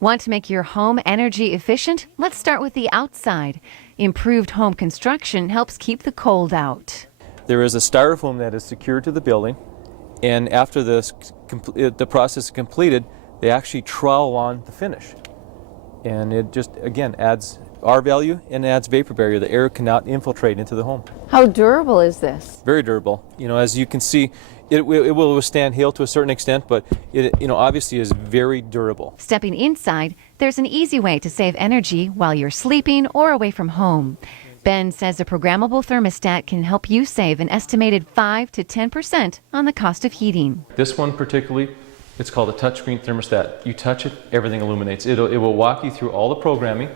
Want to make your home energy efficient? Let's start with the outside. Improved home construction helps keep the cold out. There is a styrofoam that is secured to the building, and after the process is completed, they actually trowel on the finish. And it just, again, adds R value and adds vapor barrier. The air cannot infiltrate into the home. How durable is this? Very durable. As you can see, it will withstand hail to a certain extent, but it obviously is very durable. Stepping inside, there's an easy way to save energy while you're sleeping or away from home. Ben says a programmable thermostat can help you save an estimated 5 to 10% on the cost of heating. This one particularly, it's called a touchscreen thermostat. You touch it, everything illuminates. It will walk you through all the programming.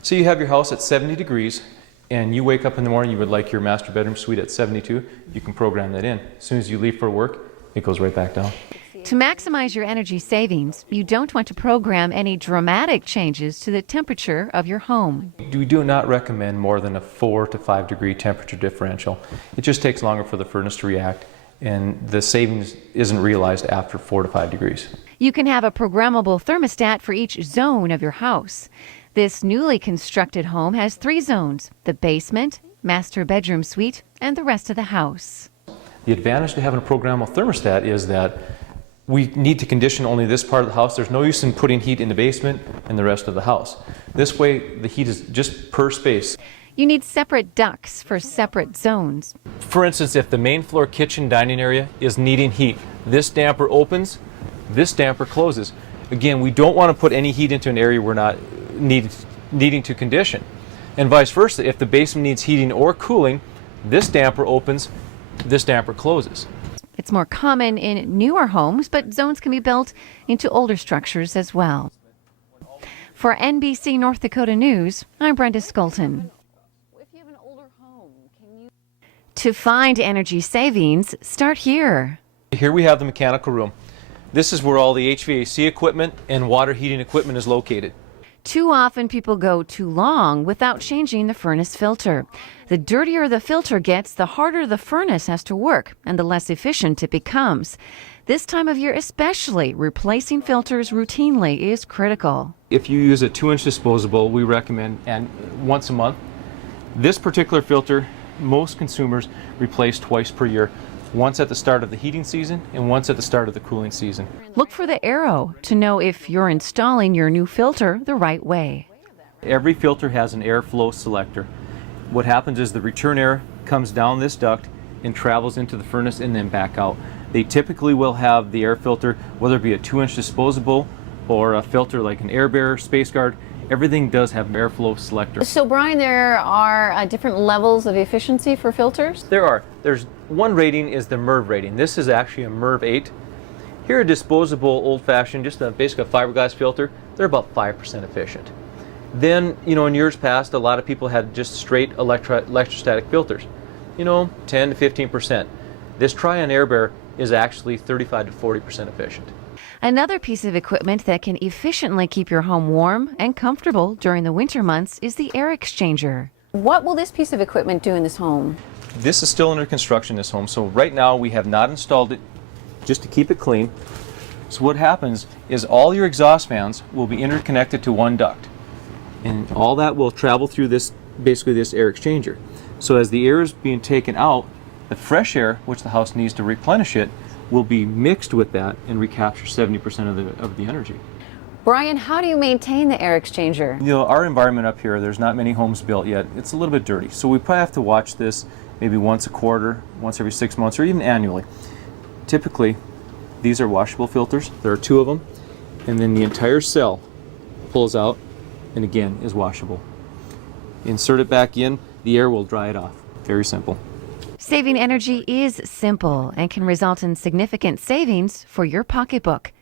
So you have your house at 70 degrees, and you wake up in the morning, you would like your master bedroom suite at 72, you can program that in. As soon as you leave for work, it goes right back down. To maximize your energy savings, you don't want to program any dramatic changes to the temperature of your home. We do not recommend more than a 4 to 5 degree temperature differential. It just takes longer for the furnace to react, and the savings isn't realized after 4 to 5 degrees. You can have a programmable thermostat for each zone of your house. This newly constructed home has 3 zones: the basement, master bedroom suite, and the rest of the house. The advantage to having a programmable thermostat is that we need to condition only this part of the house. There's no use in putting heat in the basement and the rest of the house. This way, the heat is just per space. You need separate ducts for separate zones. For instance, if the main floor kitchen dining area is needing heat, this damper opens, this damper closes. Again, we don't want to put any heat into an area we're not needing to condition. And vice versa, if the basement needs heating or cooling, this damper opens, this damper closes. It's more common in newer homes, but zones can be built into older structures as well. For NBC North Dakota News, I'm Brenda Skolton. To find energy savings, start here. Here we have the mechanical room. This is where all the HVAC equipment and water heating equipment is located. Too often people go too long without changing the furnace filter. The dirtier the filter gets, the harder the furnace has to work and the less efficient it becomes. This time of year especially, replacing filters routinely is critical. If you use a 2-inch disposable, we recommend once a month. This particular filter, most consumers replace twice per year. Once at the start of the heating season and once at the start of the cooling season. Look for the arrow to know if you're installing your new filter the right way. Every filter has an airflow selector. What happens is the return air comes down this duct and travels into the furnace and then back out. They typically will have the air filter, whether it be a 2-inch disposable or a filter like an Air Bearer, Space Guard. Everything does have an airflow selector. So Brian, there are different levels of efficiency for filters? There are. There's one rating is the MERV rating. This is actually a MERV 8. Here a disposable old-fashioned, just a basic fiberglass filter, they're about 5% efficient. Then, in years past, a lot of people had just straight electrostatic filters, 10 to 15%. This Trion Air Bearer is actually 35 to 40% efficient. Another piece of equipment that can efficiently keep your home warm and comfortable during the winter months is the air exchanger. What will this piece of equipment do in this home? This is still under construction, this home, so right now we have not installed it just to keep it clean. So what happens is all your exhaust fans will be interconnected to one duct, and all that will travel through basically this air exchanger. So as the air is being taken out, the fresh air, which the house needs to replenish it, will be mixed with that and recapture 70% of the energy. Brian, how do you maintain the air exchanger? Our environment up here, there's not many homes built yet. It's a little bit dirty, so we probably have to watch this maybe once a quarter, once every 6 months, or even annually. Typically, these are washable filters. There are 2 of them, and then the entire cell pulls out and again is washable. Insert it back in, the air will dry it off. Very simple. Saving energy is simple and can result in significant savings for your pocketbook.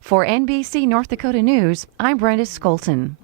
For NBC North Dakota News, I'm Brenda Skolton.